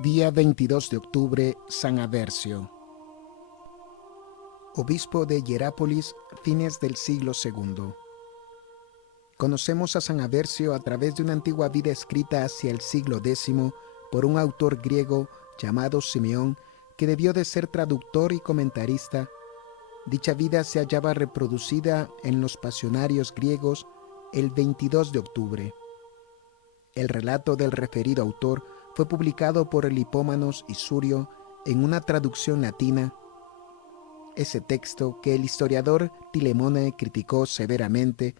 Día 22 de octubre, San Aversio. Obispo de Hierápolis, fines del siglo II. Conocemos a San Aversio a través de una antigua vida escrita hacia el siglo X por un autor griego llamado Simeón, que debió de ser traductor y comentarista. Dicha vida se hallaba reproducida en los pasionarios griegos el 22 de octubre. El relato del referido autor fue publicado por el Hipómanos y Surio en una traducción latina. Ese texto, que el historiador Tilemone criticó severamente,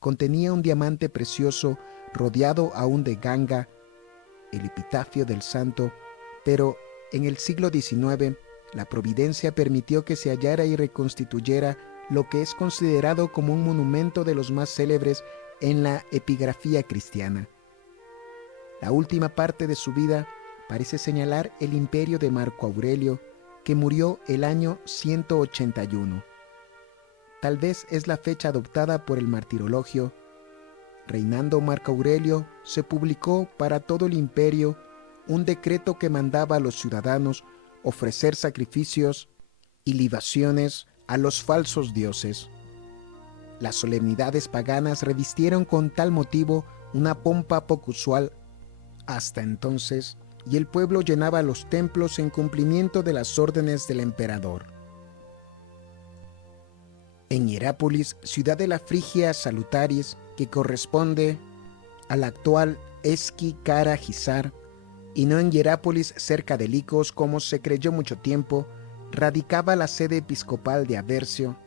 contenía un diamante precioso rodeado aún de ganga, el epitafio del santo, pero en el siglo XIX la providencia permitió que se hallara y reconstituyera lo que es considerado como un monumento de los más célebres en la epigrafía cristiana. La última parte de su vida parece señalar el imperio de Marco Aurelio, que murió el año 181. Tal vez es la fecha adoptada por el martirologio. Reinando Marco Aurelio, se publicó para todo el imperio un decreto que mandaba a los ciudadanos ofrecer sacrificios y libaciones a los falsos dioses. Las solemnidades paganas revistieron con tal motivo una pompa poco usual hasta entonces, y el pueblo llenaba los templos en cumplimiento de las órdenes del emperador. En Hierápolis, ciudad de la Frigia Salutaris, que corresponde a la actual Esqui-Cara Gisar, y no en Hierápolis cerca de Licos, como se creyó mucho tiempo, radicaba la sede episcopal de Aversio.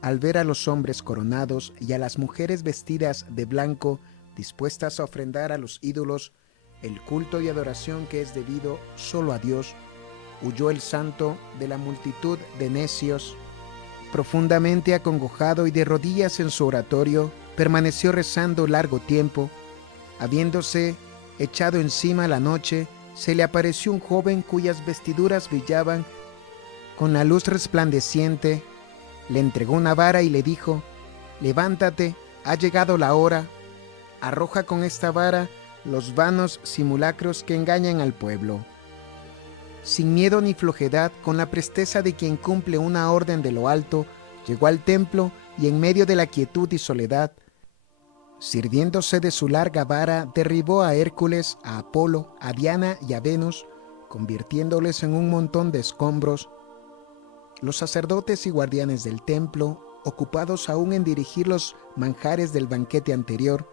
Al ver a los hombres coronados y a las mujeres vestidas de blanco, dispuestas a ofrendar a los ídolos el culto y adoración que es debido solo a Dios, huyó el santo de la multitud de necios. Profundamente acongojado y de rodillas en su oratorio, permaneció rezando largo tiempo. Habiéndose echado encima la noche, se le apareció un joven cuyas vestiduras brillaban con la luz resplandeciente. Le entregó una vara y le dijo: «Levántate, ha llegado la hora. Arroja con esta vara los vanos simulacros que engañan al pueblo». Sin miedo ni flojedad, con la presteza de quien cumple una orden de lo alto, llegó al templo y en medio de la quietud y soledad, sirviéndose de su larga vara, derribó a Hércules, a Apolo, a Diana y a Venus, convirtiéndoles en un montón de escombros. Los sacerdotes y guardianes del templo, ocupados aún en dirigir los manjares del banquete anterior,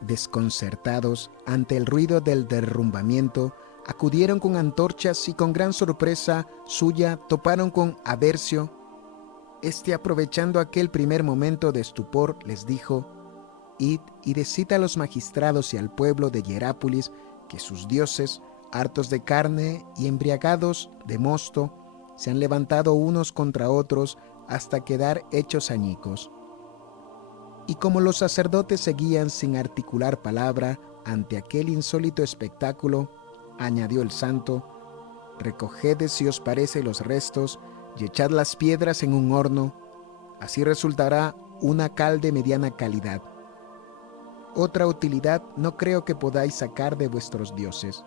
desconcertados ante el ruido del derrumbamiento, acudieron con antorchas y con gran sorpresa suya toparon con Aversio. Este, aprovechando aquel primer momento de estupor, les dijo: «Id y decid a los magistrados y al pueblo de Hierápolis que sus dioses, hartos de carne y embriagados de mosto, se han levantado unos contra otros hasta quedar hechos añicos». Y como los sacerdotes seguían sin articular palabra ante aquel insólito espectáculo, añadió el santo: «Recoged, si os parece, los restos y echad las piedras en un horno, así resultará una cal de mediana calidad. Otra utilidad no creo que podáis sacar de vuestros dioses».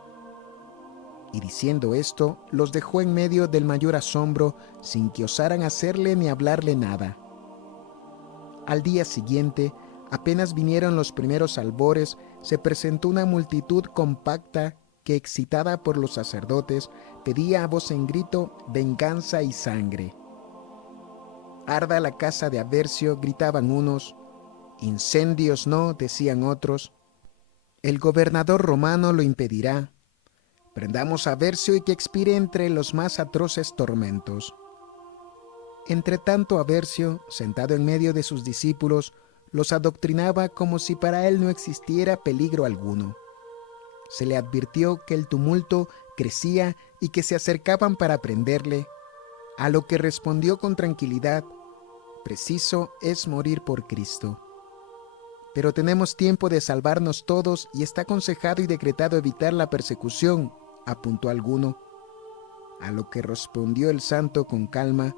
Y diciendo esto, los dejó en medio del mayor asombro, sin que osaran hacerle ni hablarle nada. Al día siguiente, apenas vinieron los primeros albores, se presentó una multitud compacta que, excitada por los sacerdotes, pedía a voz en grito venganza y sangre. «Arda la casa de Aversio», gritaban unos. «Incendios no», decían otros. «El gobernador romano lo impedirá. Prendamos a Aversio y que expire entre los más atroces tormentos». Entretanto, Aversio, sentado en medio de sus discípulos, los adoctrinaba como si para él no existiera peligro alguno. Se le advirtió que el tumulto crecía y que se acercaban para prenderle, a lo que respondió con tranquilidad: «Preciso es morir por Cristo. Pero tenemos tiempo de salvarnos todos y está aconsejado y decretado evitar la persecución», apuntó alguno. A lo que respondió el santo con calma: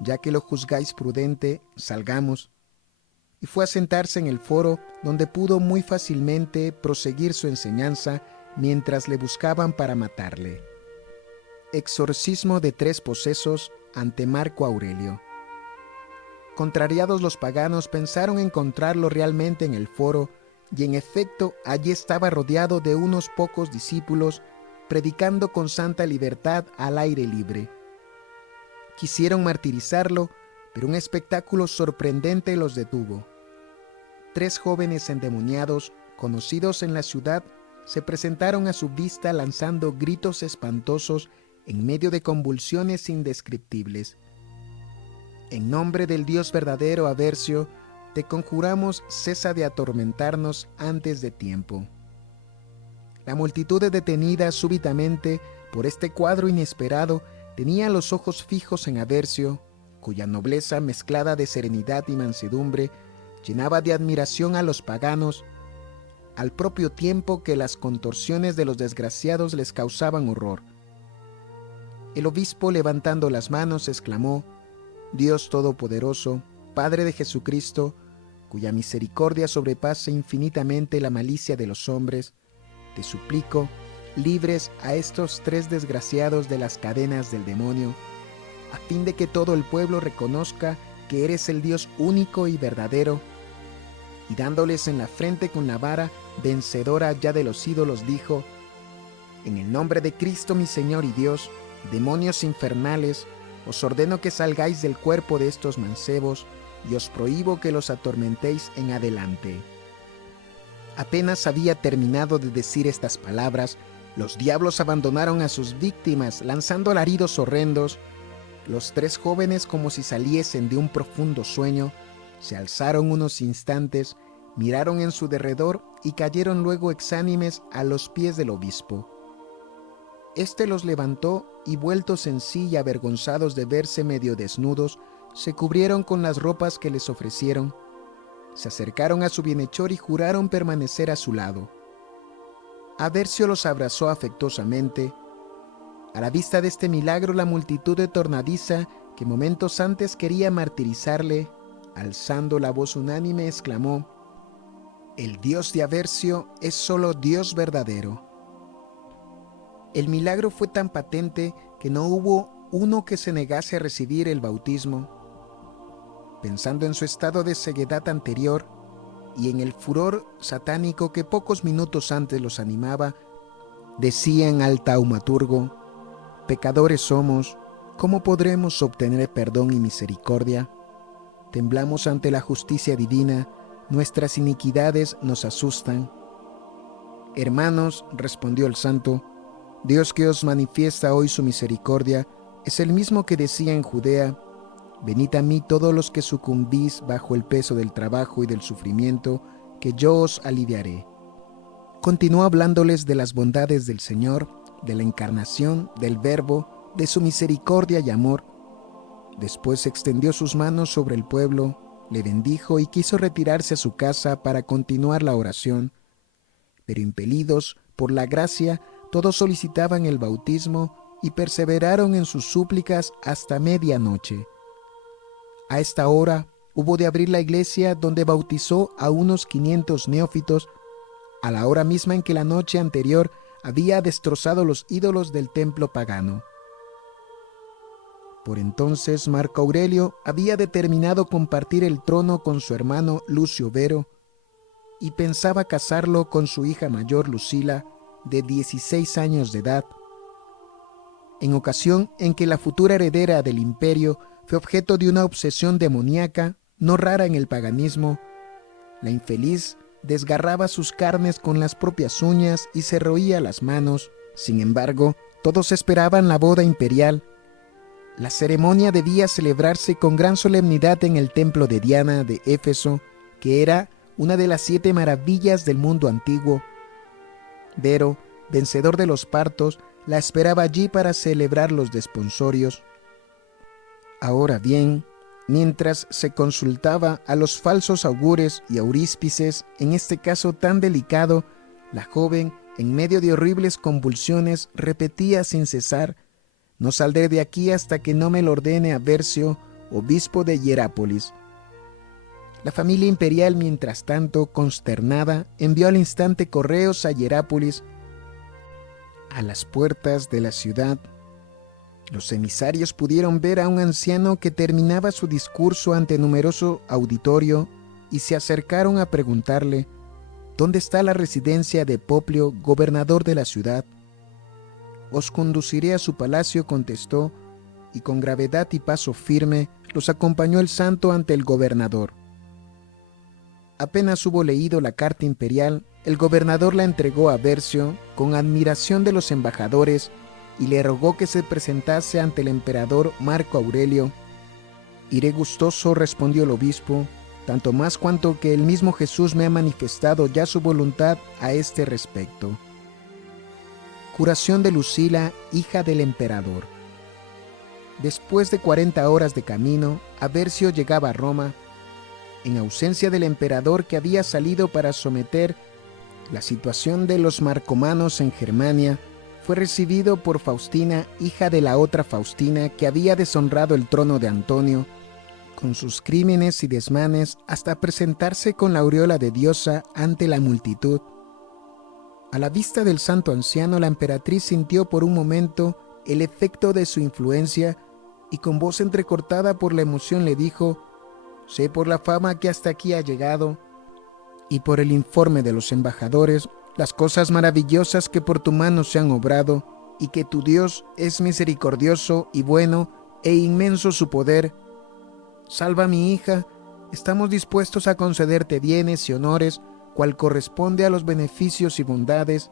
«Ya que lo juzgáis prudente, salgamos». Y fue a sentarse en el foro, donde pudo muy fácilmente proseguir su enseñanza mientras le buscaban para matarle. Exorcismo de 3 posesos ante Marco Aurelio. Contrariados, los paganos pensaron encontrarlo realmente en el foro, y en efecto allí estaba rodeado de unos pocos discípulos, predicando con santa libertad al aire libre. Quisieron martirizarlo, pero un espectáculo sorprendente los detuvo. 3 jóvenes endemoniados, conocidos en la ciudad, se presentaron a su vista lanzando gritos espantosos en medio de convulsiones indescriptibles. En nombre del Dios verdadero, Aversio, te conjuramos, cesa de atormentarnos antes de tiempo. La multitud, detenida súbitamente por este cuadro inesperado, tenía los ojos fijos en Aversio, cuya nobleza mezclada de serenidad y mansedumbre llenaba de admiración a los paganos, al propio tiempo que las contorsiones de los desgraciados les causaban horror. El obispo, levantando las manos, exclamó: Dios Todopoderoso, Padre de Jesucristo, cuya misericordia sobrepasa infinitamente la malicia de los hombres, te suplico, libres a estos 3 desgraciados de las cadenas del demonio, a fin de que todo el pueblo reconozca que eres el Dios único y verdadero. Y dándoles en la frente con la vara, vencedora ya de los ídolos, dijo: En el nombre de Cristo mi Señor y Dios, demonios infernales, os ordeno que salgáis del cuerpo de estos mancebos, y os prohíbo que los atormentéis en adelante. Apenas había terminado de decir estas palabras, los diablos abandonaron a sus víctimas, lanzando alaridos horrendos. Los 3 jóvenes, como si saliesen de un profundo sueño, se alzaron unos instantes, miraron en su derredor y cayeron luego exánimes a los pies del obispo. Este los levantó y, vueltos en sí y avergonzados de verse medio desnudos, se cubrieron con las ropas que les ofrecieron, se acercaron a su bienhechor y juraron permanecer a su lado. Aversio los abrazó afectuosamente. A la vista de este milagro, la multitud de tornadiza, que momentos antes quería martirizarle, alzando la voz unánime, exclamó: El Dios de Aversio es solo Dios verdadero. El milagro fue tan patente que no hubo uno que se negase a recibir el bautismo. Pensando en su estado de ceguedad anterior y en el furor satánico que pocos minutos antes los animaba, decían al taumaturgo: Pecadores somos, ¿cómo podremos obtener perdón y misericordia? Temblamos ante la justicia divina, nuestras iniquidades nos asustan. Hermanos, respondió el santo, Dios que os manifiesta hoy su misericordia es el mismo que decía en Judea: Venid a mí todos los que sucumbís bajo el peso del trabajo y del sufrimiento, que yo os aliviaré. Continuó hablándoles de las bondades del Señor, de la encarnación, del Verbo, de su misericordia y amor. Después extendió sus manos sobre el pueblo, le bendijo y quiso retirarse a su casa para continuar la oración. Pero impelidos por la gracia, todos solicitaban el bautismo y perseveraron en sus súplicas hasta medianoche. A esta hora hubo de abrir la iglesia, donde bautizó a unos 500 neófitos, a la hora misma en que la noche anterior había destrozado los ídolos del templo pagano. Por entonces Marco Aurelio había determinado compartir el trono con su hermano Lucio Vero y pensaba casarlo con su hija mayor Lucila, de 16 años de edad. En ocasión en que la futura heredera del imperio fue objeto de una obsesión demoníaca no rara en el paganismo, la infeliz desgarraba sus carnes con las propias uñas y se roía las manos. Sin embargo, todos esperaban la boda imperial. La ceremonia debía celebrarse con gran solemnidad en el templo de Diana de Éfeso, que era una de las 7 maravillas del mundo antiguo. Vero, vencedor de los partos, la esperaba allí para celebrar los desponsorios. Ahora bien, mientras se consultaba a los falsos augures y auríspices en este caso tan delicado, la joven, en medio de horribles convulsiones, repetía sin cesar: No saldré de aquí hasta que no me lo ordene Aversio, obispo de Hierápolis. La familia imperial, mientras tanto, consternada, envió al instante correos a Hierápolis, A las puertas de la ciudad, los emisarios pudieron ver a un anciano que terminaba su discurso ante numeroso auditorio y se acercaron a preguntarle: ¿dónde está la residencia de Poplio, gobernador de la ciudad? Os conduciré a su palacio, contestó, y con gravedad y paso firme los acompañó el santo ante el gobernador. Apenas hubo leído la carta imperial, el gobernador la entregó a Bercio con admiración de los embajadores y le rogó que se presentase ante el emperador Marco Aurelio. Iré gustoso, respondió el obispo, tanto más cuanto que el mismo Jesús me ha manifestado ya su voluntad a este respecto. Curación de Lucila, hija del emperador. Después de 40 horas de camino, Aversio llegaba a Roma, en ausencia del emperador que había salido para someter la situación de los marcomanos en Germania. Fue recibido por Faustina, hija de la otra Faustina, que había deshonrado el trono de Antonio, con sus crímenes y desmanes, hasta presentarse con la aureola de diosa ante la multitud. A la vista del santo anciano, la emperatriz sintió por un momento el efecto de su influencia y con voz entrecortada por la emoción le dijo: «Sé por la fama que hasta aquí ha llegado y por el informe de los embajadores las cosas maravillosas que por tu mano se han obrado, y que tu Dios es misericordioso y bueno e inmenso su poder. Salva a mi hija, estamos dispuestos a concederte bienes y honores, cual corresponde a los beneficios y bondades».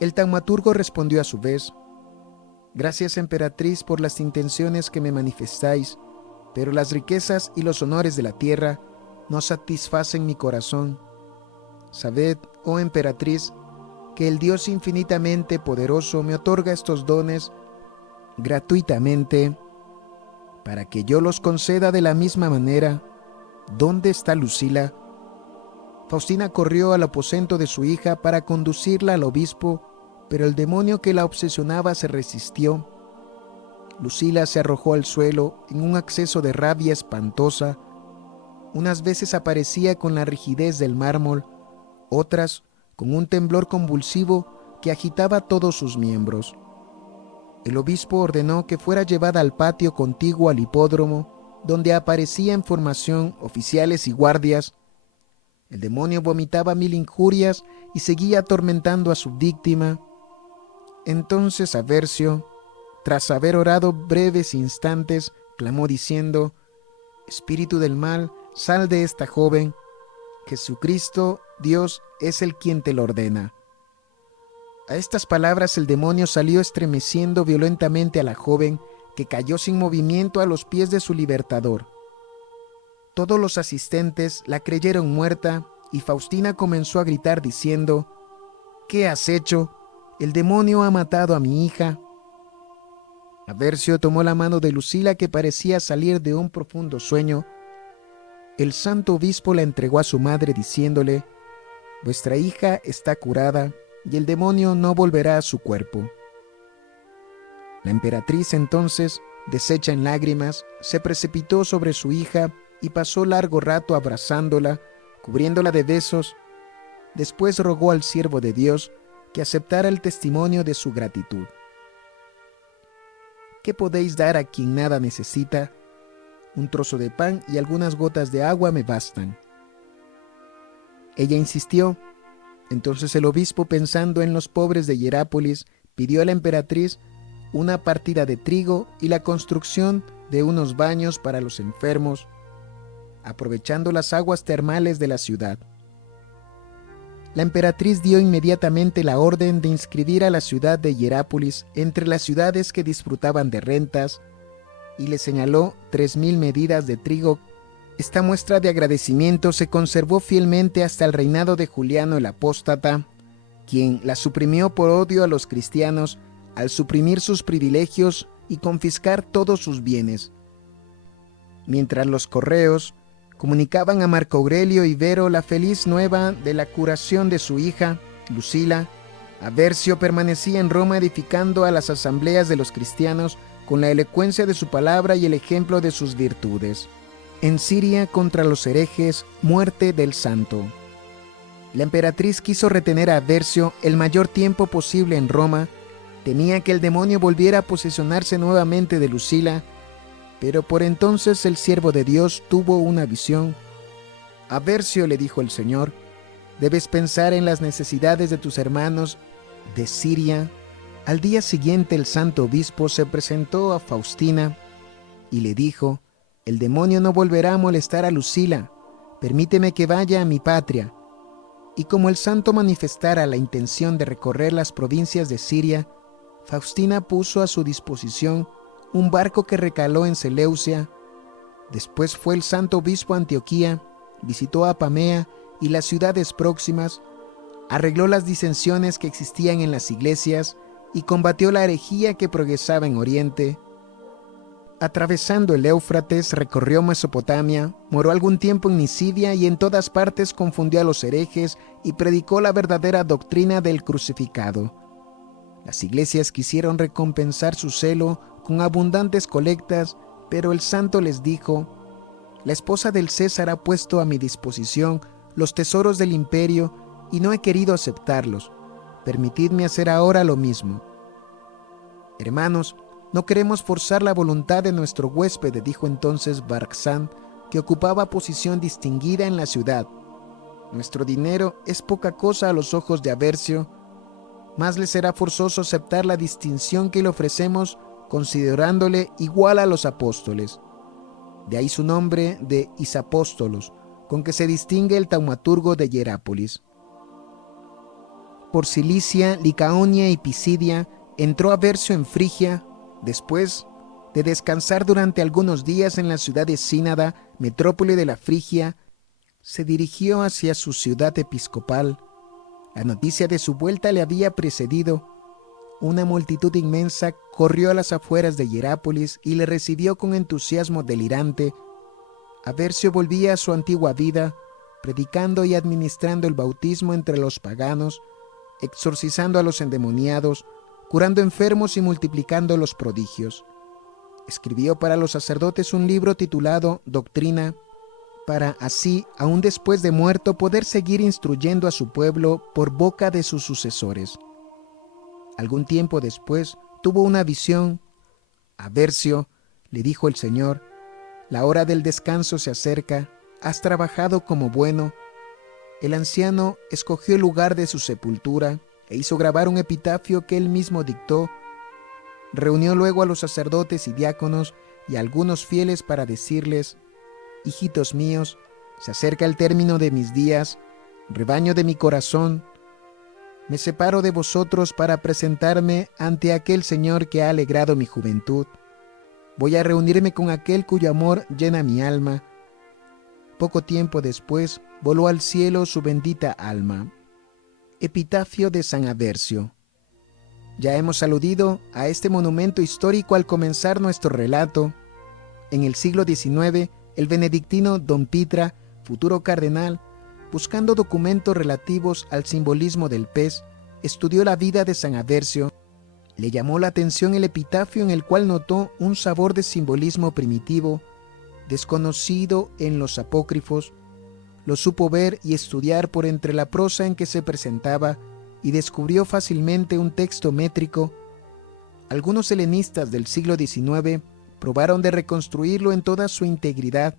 El taumaturgo respondió a su vez: «Gracias, emperatriz, por las intenciones que me manifestáis, pero las riquezas y los honores de la tierra no satisfacen mi corazón. Sabed, oh emperatriz, que el Dios infinitamente poderoso me otorga estos dones gratuitamente, para que yo los conceda de la misma manera. ¿Dónde está Lucila?». Faustina corrió al aposento de su hija para conducirla al obispo, pero el demonio que la obsesionaba se resistió. Lucila se arrojó al suelo en un acceso de rabia espantosa. Unas veces aparecía con la rigidez del mármol, otras con un temblor convulsivo que agitaba todos sus miembros. El obispo ordenó que fuera llevada al patio contiguo al hipódromo, donde aparecía en formación oficiales y guardias. El demonio vomitaba 1000 injurias y seguía atormentando a su víctima. Entonces Aversio, tras haber orado breves instantes, clamó diciendo: «Espíritu del mal, sal de esta joven. Jesucristo, Dios, es el quien te lo ordena». A estas palabras el demonio salió estremeciendo violentamente a la joven, que cayó sin movimiento a los pies de su libertador. Todos los asistentes la creyeron muerta y Faustina comenzó a gritar diciendo: «¿Qué has hecho? El demonio ha matado a mi hija». Aversio tomó la mano de Lucila, que parecía salir de un profundo sueño. El santo obispo la entregó a su madre diciéndole: «Vuestra hija está curada y el demonio no volverá a su cuerpo». La emperatriz entonces, deshecha en lágrimas, se precipitó sobre su hija y pasó largo rato abrazándola, cubriéndola de besos. Después rogó al siervo de Dios que aceptara el testimonio de su gratitud. «¿Qué podéis dar a quien nada necesita? Un trozo de pan y algunas gotas de agua me bastan». Ella insistió. Entonces el obispo, pensando en los pobres de Hierápolis, pidió a la emperatriz una partida de trigo y la construcción de unos baños para los enfermos, aprovechando las aguas termales de la ciudad. La emperatriz dio inmediatamente la orden de inscribir a la ciudad de Hierápolis entre las ciudades que disfrutaban de rentas y le señaló 3000 medidas de trigo. Esta muestra de agradecimiento se conservó fielmente hasta el reinado de Juliano el Apóstata, quien la suprimió por odio a los cristianos al suprimir sus privilegios y confiscar todos sus bienes. Mientras los correos comunicaban a Marco Aurelio y Vero la feliz nueva de la curación de su hija, Lucila, Aversio permanecía en Roma edificando a las asambleas de los cristianos con la elocuencia de su palabra y el ejemplo de sus virtudes. En Siria, contra los herejes, muerte del santo. La emperatriz quiso retener a Aversio el mayor tiempo posible en Roma, temía que el demonio volviera a posesionarse nuevamente de Lucila, pero por entonces el siervo de Dios tuvo una visión. Aversio, le dijo el Señor, debes pensar en las necesidades de tus hermanos de Siria. Al día siguiente el santo obispo se presentó a Faustina y le dijo: el demonio no volverá a molestar a Lucila, permíteme que vaya a mi patria. Y como el santo manifestara la intención de recorrer las provincias de Siria, Faustina puso a su disposición un barco que recaló en Seleucia. Después fue el santo obispo a Antioquía, visitó a Apamea y las ciudades próximas, arregló las disensiones que existían en las iglesias y combatió la herejía que progresaba en Oriente. Atravesando el Éufrates, recorrió Mesopotamia, moró algún tiempo en Nisidia y en todas partes confundió a los herejes y predicó la verdadera doctrina del crucificado. Las iglesias quisieron recompensar su celo con abundantes colectas, pero el santo les dijo: la esposa del César ha puesto a mi disposición los tesoros del imperio y no he querido aceptarlos. Permitidme hacer ahora lo mismo. Hermanos, no queremos forzar la voluntad de nuestro huésped, dijo entonces Barxán, que ocupaba posición distinguida en la ciudad. Nuestro dinero es poca cosa a los ojos de Aversio, más le será forzoso aceptar la distinción que le ofrecemos, considerándole igual a los apóstoles. De ahí su nombre de Isapóstolos, con que se distingue el taumaturgo de Hierápolis. Por Cilicia, Licaonia y Pisidia entró Aversio en Frigia. Después de descansar durante algunos días en la ciudad de Sínada, metrópoli de la Frigia, se dirigió hacia su ciudad episcopal. La noticia de su vuelta le había precedido. Una multitud inmensa corrió a las afueras de Hierápolis y le recibió con entusiasmo delirante. Aversio volvía a su antigua vida, predicando y administrando el bautismo entre los paganos, exorcizando a los endemoniados, curando enfermos y multiplicando los prodigios. Escribió para los sacerdotes un libro titulado Doctrina, para así, aún después de muerto, poder seguir instruyendo a su pueblo por boca de sus sucesores. Algún tiempo después tuvo una visión. Aversio, le dijo el Señor, la hora del descanso se acerca, has trabajado como bueno. El anciano escogió el lugar de su sepultura e hizo grabar un epitafio que él mismo dictó. Reunió luego a los sacerdotes y diáconos y a algunos fieles para decirles: hijitos míos, se acerca el término de mis días, rebaño de mi corazón. Me separo de vosotros para presentarme ante aquel Señor que ha alegrado mi juventud. Voy a reunirme con aquel cuyo amor llena mi alma. Poco tiempo después voló al cielo su bendita alma. Epitafio de San Aversio. Ya hemos aludido a este monumento histórico al comenzar nuestro relato. En el siglo XIX, el benedictino Don Pitra, futuro cardenal, buscando documentos relativos al simbolismo del pez, estudió la vida de San Aversio. Le llamó la atención el epitafio en el cual notó un sabor de simbolismo primitivo, desconocido en los apócrifos. Lo supo ver y estudiar por entre la prosa en que se presentaba y descubrió fácilmente un texto métrico. Algunos helenistas del siglo XIX probaron de reconstruirlo en toda su integridad,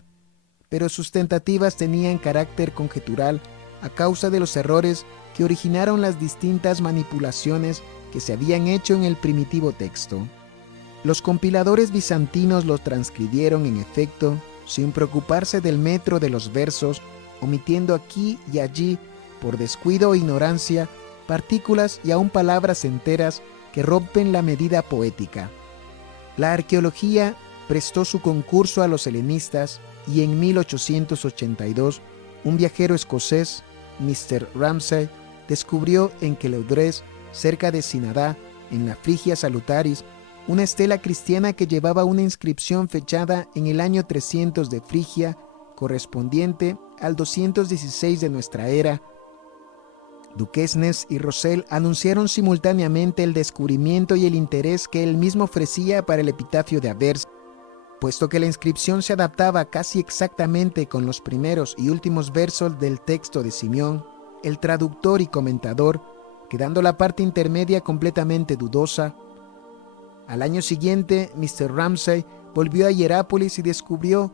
pero sus tentativas tenían carácter conjetural a causa de los errores que originaron las distintas manipulaciones que se habían hecho en el primitivo texto. Los compiladores bizantinos lo transcribieron en efecto sin preocuparse del metro de los versos, omitiendo aquí y allí, por descuido o ignorancia, partículas y aún palabras enteras que rompen la medida poética. La arqueología prestó su concurso a los helenistas y en 1882 un viajero escocés, Mr. Ramsay, descubrió en Keleudres, cerca de Sinadá, en la Frigia Salutaris, una estela cristiana que llevaba una inscripción fechada en el año 300 de Frigia, correspondiente al 216 de nuestra era. Duquesnes y Rosell anunciaron simultáneamente el descubrimiento y el interés que él mismo ofrecía para el epitafio de Aversio. Puesto que la inscripción se adaptaba casi exactamente con los primeros y últimos versos del texto de Simeón, el traductor y comentador, quedando la parte intermedia completamente dudosa. Al año siguiente, Mr. Ramsay volvió a Hierápolis y descubrió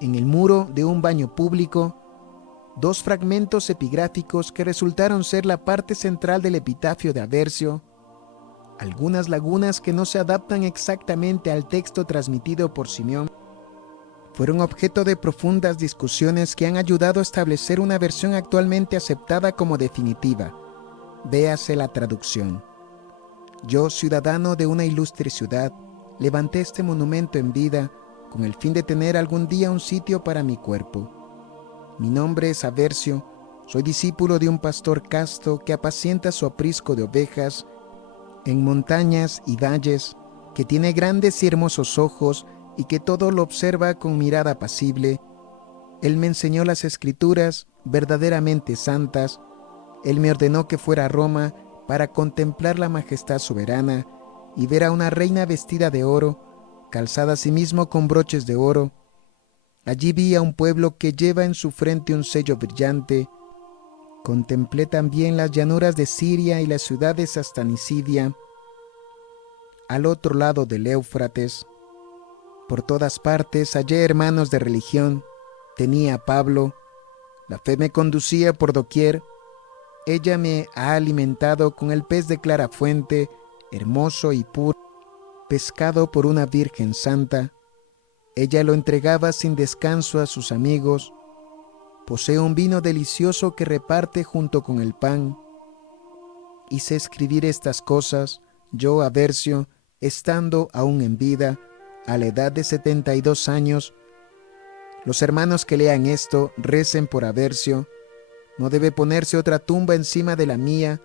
en el muro de un baño público 2 fragmentos epigráficos que resultaron ser la parte central del epitafio de Aversio, algunas lagunas que no se adaptan exactamente al texto transmitido por Simeón. Fueron objeto de profundas discusiones que han ayudado a establecer una versión actualmente aceptada como definitiva. Véase la traducción. Yo, ciudadano de una ilustre ciudad, levanté este monumento en vida con el fin de tener algún día un sitio para mi cuerpo. Mi nombre es Aversio, soy discípulo de un pastor casto que apacienta su aprisco de ovejas en montañas y valles, que tiene grandes y hermosos ojos y que todo lo observa con mirada apacible. Él me enseñó las escrituras verdaderamente santas. Él me ordenó que fuera a Roma para contemplar la majestad soberana y ver a una reina vestida de oro, calzada asimismo con broches de oro. Allí vi a un pueblo que lleva en su frente un sello brillante. Contemplé también las llanuras de Siria y las ciudades hasta Nisidia, al otro lado del Éufrates. Por todas partes hallé hermanos de religión. Tenía a Pablo. La fe me conducía por doquier. Ella me ha alimentado con el pez de clara fuente, hermoso y puro, pescado por una virgen santa. Ella lo entregaba sin descanso a sus amigos. Posee un vino delicioso que reparte junto con el pan. Hice escribir estas cosas, yo, Aversio, estando aún en vida, a la edad de 72 años. Los hermanos que lean esto, recen por Aversio. No debe ponerse otra tumba encima de la mía,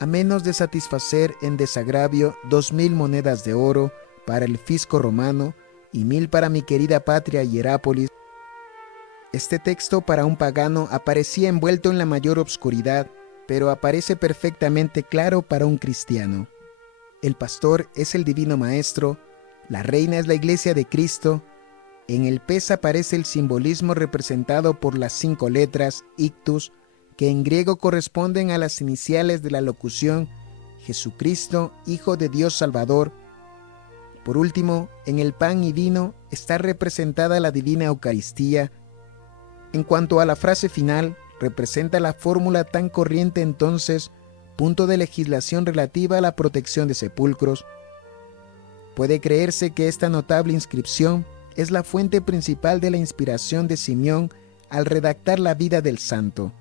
a menos de satisfacer en desagravio 2000 monedas de oro para el fisco romano y 1000 para mi querida patria Hierápolis. Este texto para un pagano aparecía envuelto en la mayor obscuridad, pero aparece perfectamente claro para un cristiano. El pastor es el divino maestro, la reina es la iglesia de Cristo. En el pez aparece el simbolismo representado por las 5 letras ictus, que en griego corresponden a las iniciales de la locución Jesucristo, Hijo de Dios Salvador. Por último, en el pan y vino está representada la divina Eucaristía. En cuanto a la frase final, representa la fórmula tan corriente entonces, punto de legislación relativa a la protección de sepulcros. Puede creerse que esta notable inscripción es la fuente principal de la inspiración de Simeón al redactar la vida del santo.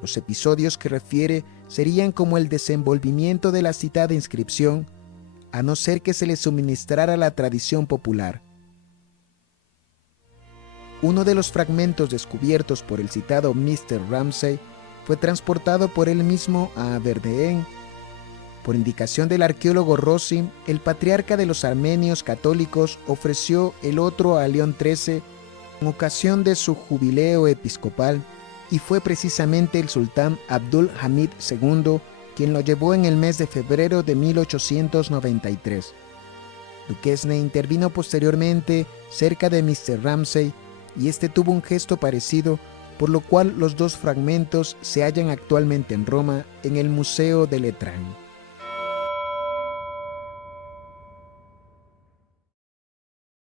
Los episodios que refiere serían como el desenvolvimiento de la citada inscripción, a no ser que se le suministrara la tradición popular. Uno de los fragmentos descubiertos por el citado Mr. Ramsay fue transportado por él mismo a Aberdeen. Por indicación del arqueólogo Rossi, el patriarca de los armenios católicos ofreció el otro a León XIII en ocasión de su jubileo episcopal, y fue precisamente el sultán Abdul Hamid II quien lo llevó en el mes de febrero de 1893. Duquesne intervino posteriormente cerca de Mr. Ramsay y este tuvo un gesto parecido, por lo cual los 2 fragmentos se hallan actualmente en Roma en el Museo de Letrán.